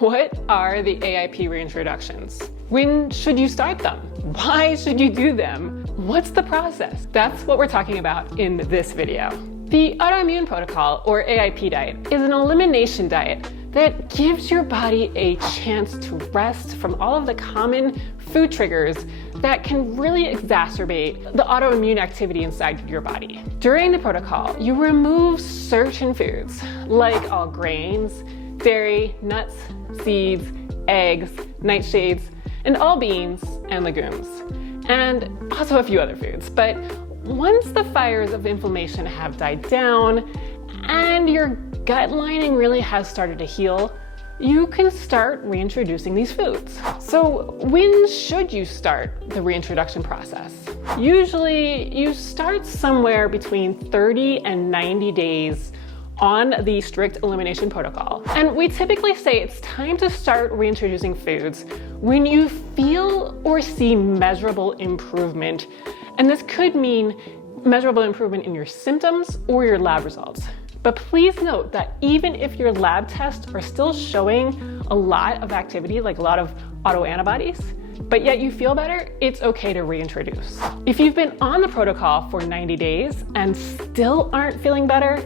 What are the AIP reintroductions? When should you start them? Why should you do them? What's the process? That's what we're talking about in this video. The Autoimmune Protocol, or AIP Diet, is an elimination diet that gives your body a chance to rest from all of the common food triggers that can really exacerbate the autoimmune activity inside your body. During the protocol, you remove certain foods like all grains, dairy, nuts, seeds, eggs, nightshades, and all beans and legumes, and also a few other foods. But once the fires of inflammation have died down and your gut lining really has started to heal, you can start reintroducing these foods. So when should you start the reintroduction process? Usually you start somewhere between 30 and 90 days on the strict elimination protocol. And we typically say it's time to start reintroducing foods when you feel or see measurable improvement. And this could mean measurable improvement in your symptoms or your lab results. But please note that even if your lab tests are still showing a lot of activity, like a lot of autoantibodies, but yet you feel better, it's okay to reintroduce. If you've been on the protocol for 90 days and still aren't feeling better,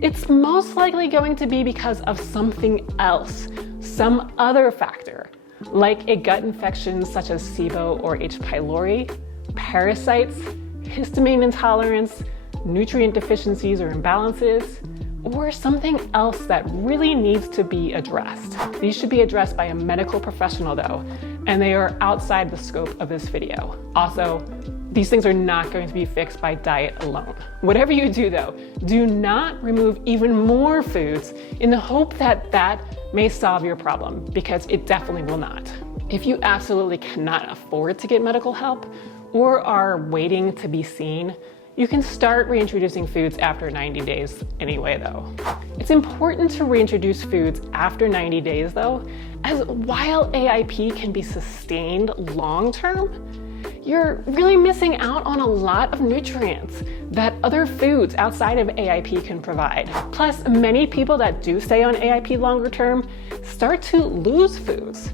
it's most likely going to be because of something else, some other factor, like a gut infection such as SIBO or H. pylori, parasites, histamine intolerance, nutrient deficiencies or imbalances, or something else that really needs to be addressed. These should be addressed by a medical professional though, and they are outside the scope of this video. Also, these things are not going to be fixed by diet alone. Whatever you do though, do not remove even more foods in the hope that that may solve your problem, because it definitely will not. If you absolutely cannot afford to get medical help or are waiting to be seen, you can start reintroducing foods after 90 days anyway though. It's important to reintroduce foods after 90 days though, as while AIP can be sustained long-term, you're really missing out on a lot of nutrients that other foods outside of AIP can provide. Plus, many people that do stay on AIP longer term start to lose foods.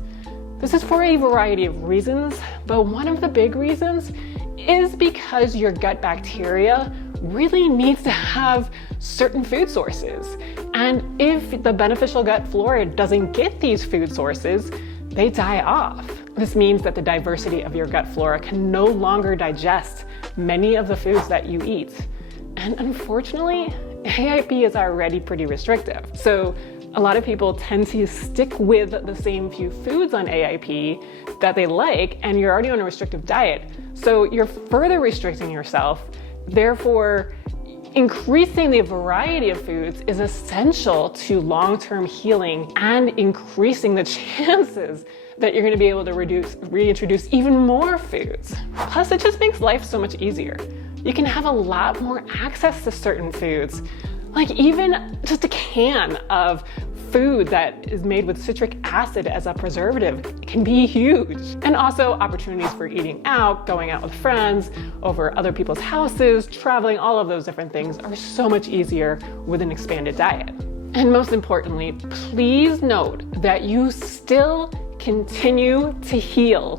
This is for a variety of reasons, but one of the big reasons is because your gut bacteria really needs to have certain food sources. And if the beneficial gut flora doesn't get these food sources, they die off. This means that the diversity of your gut flora can no longer digest many of the foods that you eat. And unfortunately, AIP is already pretty restrictive. So a lot of people tend to stick with the same few foods on AIP that they like, and you're already on a restrictive diet. So you're further restricting yourself. Therefore, increasing the variety of foods is essential to long-term healing and increasing the chances that you're going to be able to reintroduce even more foods. Plus, it just makes life so much easier. You can have a lot more access to certain foods. Like even just a can of food that is made with citric acid as a preservative can be huge. And also opportunities for eating out, going out with friends, over other people's houses, traveling, all of those different things are so much easier with an expanded diet. And most importantly, please note that you still continue to heal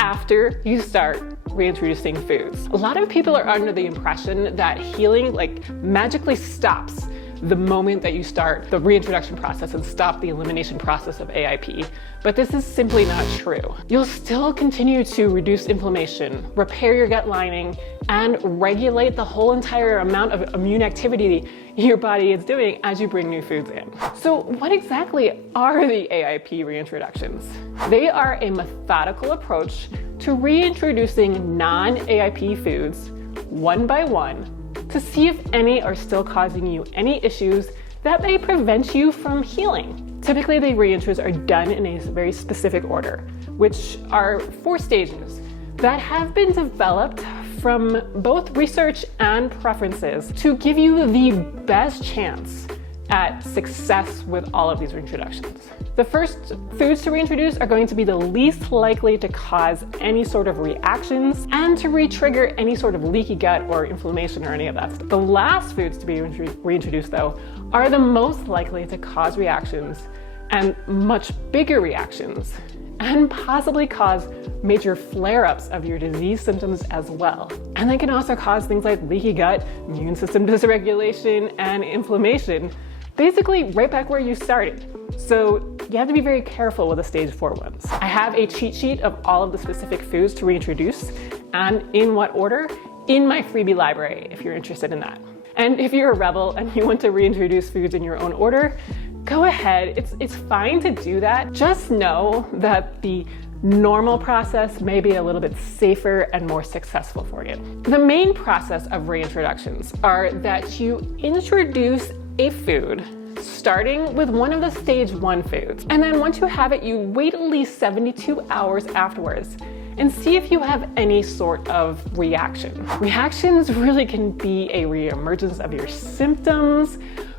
after you start reintroducing foods. A lot of people are under the impression that healing magically stops the moment that you start the reintroduction process and stop the elimination process of AIP, but this is simply not true. You'll still continue to reduce inflammation, repair your gut lining, and regulate the whole entire amount of immune activity your body is doing as you bring new foods in. So what exactly are the AIP reintroductions? They are a methodical approach to reintroducing non-AIP foods one by one to see if any are still causing you any issues that may prevent you from healing. Typically, the reintros are done in a very specific order, which are 4 stages that have been developed from both research and preferences to give you the best chance at success with all of these reintroductions. The first foods to reintroduce are going to be the least likely to cause any sort of reactions and to re-trigger any sort of leaky gut or inflammation or any of that stuff. The last foods to be reintroduced though are the most likely to cause reactions and much bigger reactions, and possibly cause major flare-ups of your disease symptoms as well. And they can also cause things like leaky gut, immune system dysregulation, and inflammation, basically right back where you started. So you have to be very careful with the stage 4 ones. I have a cheat sheet of all of the specific foods to reintroduce and in what order in my freebie library if you're interested in that. And if you're a rebel and you want to reintroduce foods in your own order, go ahead. It's fine to do that. Just know that the normal process may be a little bit safer and more successful for you. The main process of reintroductions are that you introduce a food starting with one of the stage 1 foods. And then once you have it, you wait at least 72 hours afterwards and see if you have any sort of reaction. Reactions really can be a reemergence of your symptoms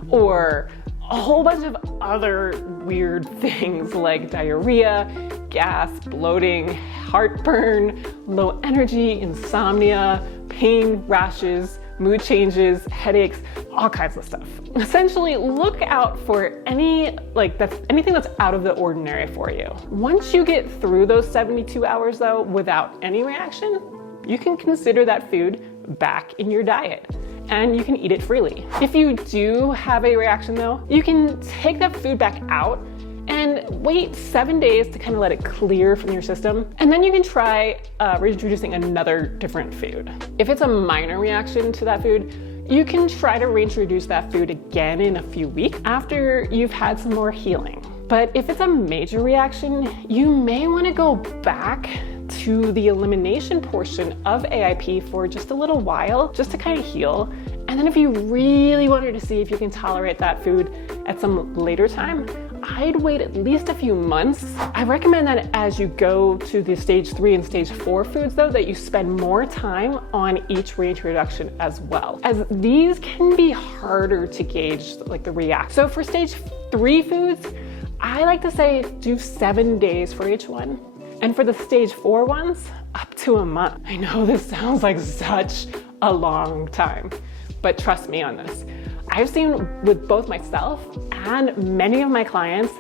or a whole bunch of other weird things like diarrhea, gas, bloating, heartburn, low energy, insomnia, pain, rashes, mood changes, headaches, all kinds of stuff. Essentially, look out for anything that's out of the ordinary for you. Once you get through those 72 hours though, without any reaction, you can consider that food back in your diet and you can eat it freely. If you do have a reaction though, you can take that food back out and wait 7 days to kind of let it clear from your system. And then you can try reintroducing another different food. If it's a minor reaction to that food, you can try to reintroduce that food again in a few weeks after you've had some more healing. But if it's a major reaction, you may want to go back to the elimination portion of AIP for just a little while, just to kind of heal. And then if you really wanted to see if you can tolerate that food at some later time, I'd wait at least a few months. I recommend that as you go to the stage 3 and stage 4 foods though, that you spend more time on each reintroduction as well, as these can be harder to gauge like the react. So for stage 3 foods, I like to say do 7 days for each one. And for the stage 4 ones, up to a month. I know this sounds like such a long time, but trust me on this. I've seen with both myself and many of my clients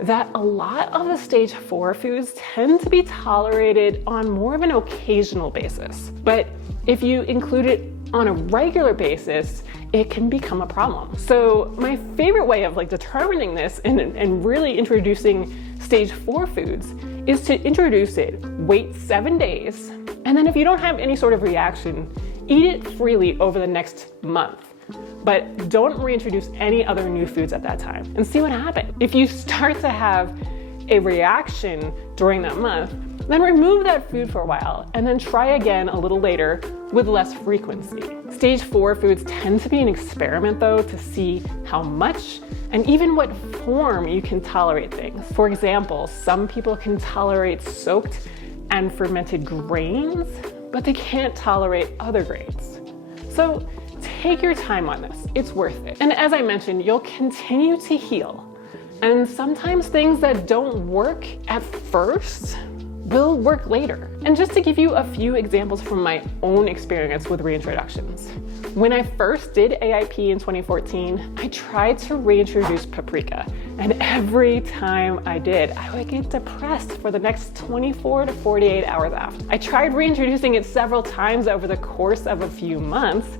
that a lot of the stage 4 foods tend to be tolerated on more of an occasional basis. But if you include it on a regular basis, it can become a problem. So my favorite way of determining this and really introducing stage 4 foods is to introduce it, wait 7 days, and then if you don't have any sort of reaction, eat it freely over the next month. But don't reintroduce any other new foods at that time and see what happens. If you start to have a reaction during that month, then remove that food for a while and then try again a little later with less frequency. Stage 4 foods tend to be an experiment though to see how much and even what form you can tolerate things. For example, some people can tolerate soaked and fermented grains, but they can't tolerate other grains. So take your time on this, it's worth it. And as I mentioned, you'll continue to heal. And sometimes things that don't work at first will work later. And just to give you a few examples from my own experience with reintroductions. When I first did AIP in 2014, I tried to reintroduce paprika. And every time I did, I would get depressed for the next 24 to 48 hours after. I tried reintroducing it several times over the course of a few months,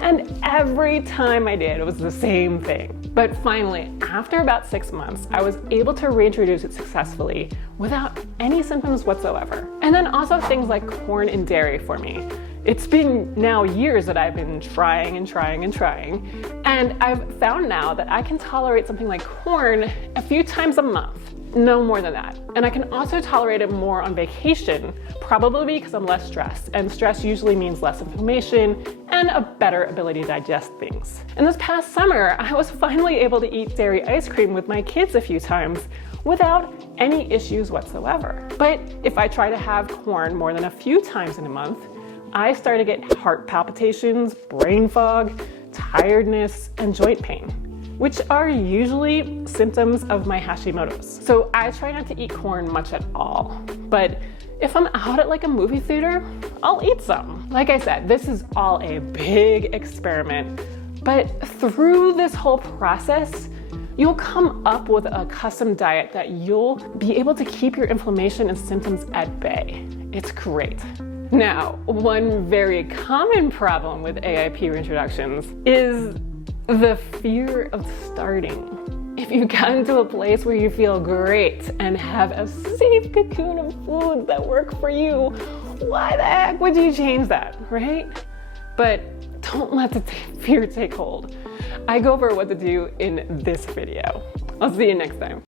and every time I did, it was the same thing. But finally, after about 6 months, I was able to reintroduce it successfully without any symptoms whatsoever. And then also things like corn and dairy for me. It's been now years that I've been trying, and I've found now that I can tolerate something like corn a few times a month. No more than that. And I can also tolerate it more on vacation, probably because I'm less stressed. And stress usually means less inflammation and a better ability to digest things. And this past summer, I was finally able to eat dairy ice cream with my kids a few times without any issues whatsoever. But if I try to have corn more than a few times in a month, I start to get heart palpitations, brain fog, tiredness, and joint pain, which are usually symptoms of my Hashimoto's. So I try not to eat corn much at all. But if I'm out at a movie theater, I'll eat some. Like I said, this is all a big experiment. But through this whole process, you'll come up with a custom diet that you'll be able to keep your inflammation and symptoms at bay. It's great. Now, one very common problem with AIP reintroductions is the fear of starting. If you've gotten to a place where you feel great and have a safe cocoon of foods that work for you, why the heck would you change that, right? But don't let the fear take hold. I go over what to do in this video. I'll see you next time.